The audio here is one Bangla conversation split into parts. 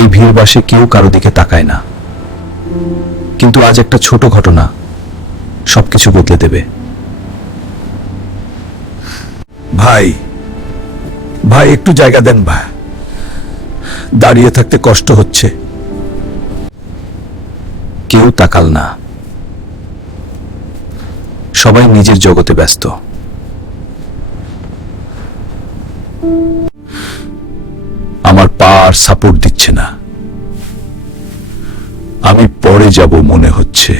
এই ভিড়বাসে কেউ কারো দিকে তাকায় না, কিন্তু আজ একটা ছোট ঘটনা সবকিছু বদলে দেবে। ভাই ভাই একটু জায়গা দেন ভাই, দাঁড়িয়ে থাকতে কষ্ট হচ্ছে। কেউ তাকাল না, সবাই নিজের জগতে ব্যস্ত। আমার পা আর সাপোর্ট দিচ্ছে না, আমি পড়ে যাব মনে হচ্ছে।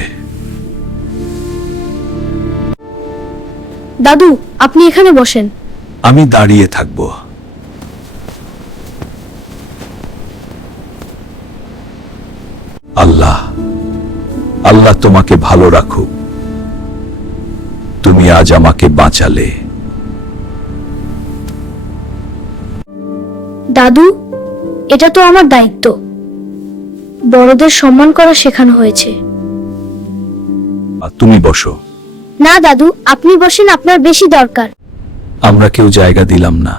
দাদু, আপনি এখানে বসেন। আমি দাঁড়িয়ে থাকব। আল্লাহ আল্লাহ তোমাকে ভালো রাখুক, তুমি আজ আমাকে বাঁচালে। দাদু, এটা তো আমার দায়িত্ব। বড়দের সম্মান করা শেখানো হয়েছে। আর তুমি বসো। না দাদু, আপনি বসেন, আপনার বেশি দরকার। আমরা কেউ জায়গা দিলাম না।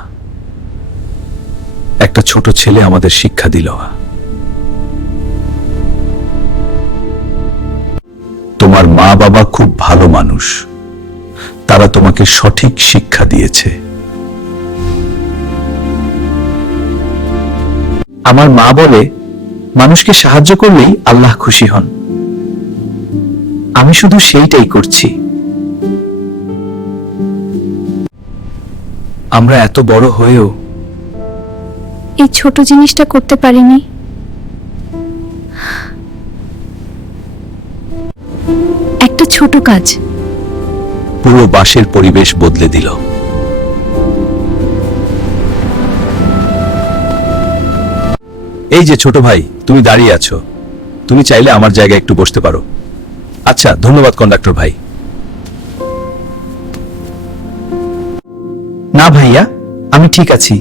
একটা ছোট ছেলে আমাদের শিক্ষা দিল। তোমার মা বাবা খুব ভালো মানুষ, তারা তোমাকে সঠিক শিক্ষা দিয়েছে। আমার মা বলে, মানুষকে সাহায্য করলেই আল্লাহ খুশি হন। আমি শুধু সেইটাই করছি। আমরা এত বড় হয়েও এই ছোট জিনিসটা করতে পারিনি। একটা ছোট কাজ পুরো বাসের পরিবেশ বদলে দিল। এই যে ছোট ভাই, তুমি দাঁড়িয়ে আছো, তুমি চাইলে আমার জায়গায় একটু বসতে পারো। আচ্ছা, ধন্যবাদ কন্ডাক্টর ভাই। না ভাইয়া, আমি ঠিক আছি।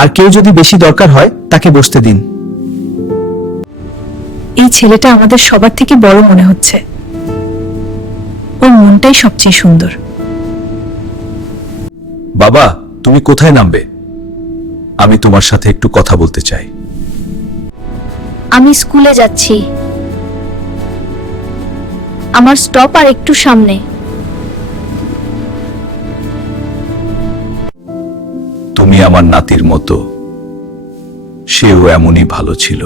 আর কেউ যদি বেশি দরকার হয় তাকে বসতে দিন। এই ছেলেটা আমাদের সবার থেকে বড় মনে হচ্ছে। ওর মনটাই সবচেয়ে সুন্দর। বাবা, তুমি কোথায় নামবে? আমি তোমার সাথে একটু কথা বলতে চাই। আমি স্কুলে যাচ্ছি। আমার স্টপ আর একটু সামনে। তুমি আমার নাতির মতো, সেও এমনই ভালো ছিল।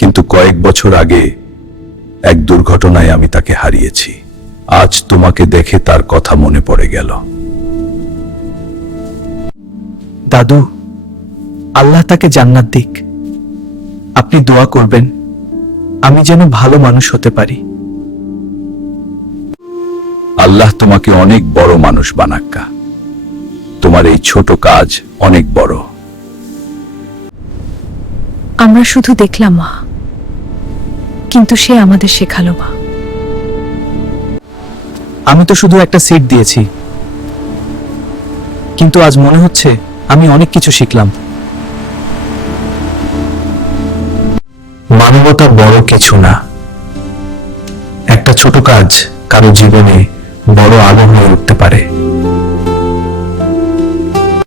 কিন্তু কয়েক বছর আগে এক দুর্ঘটনায় আমি তাকে হারিয়েছি। আজ তোমাকে দেখে তার কথা মনে পড়ে গেল। দাদু, আল্লাহ তাকে জান্নাত দিক। আপনি দোয়া করবেন আমি যেন ভালো মানুষ হতে পারি। আল্লাহ তোমাকে অনেক বড় মানুষ বানাক্কা। তোমার এই ছোট কাজ অনেক বড়। আমরা শুধু দেখলাম মা, কিন্তু সে আমাদের শেখালো মা। আমি তো শুধু একটা সিট দিয়েছি, কিন্তু আজ মনে হচ্ছে আমি অনেক কিছু শিখলাম। মানবতা বড় কিছু না, একটা ছোট কাজ কারো জীবনে বড় আলো হয়ে উঠতে পারে।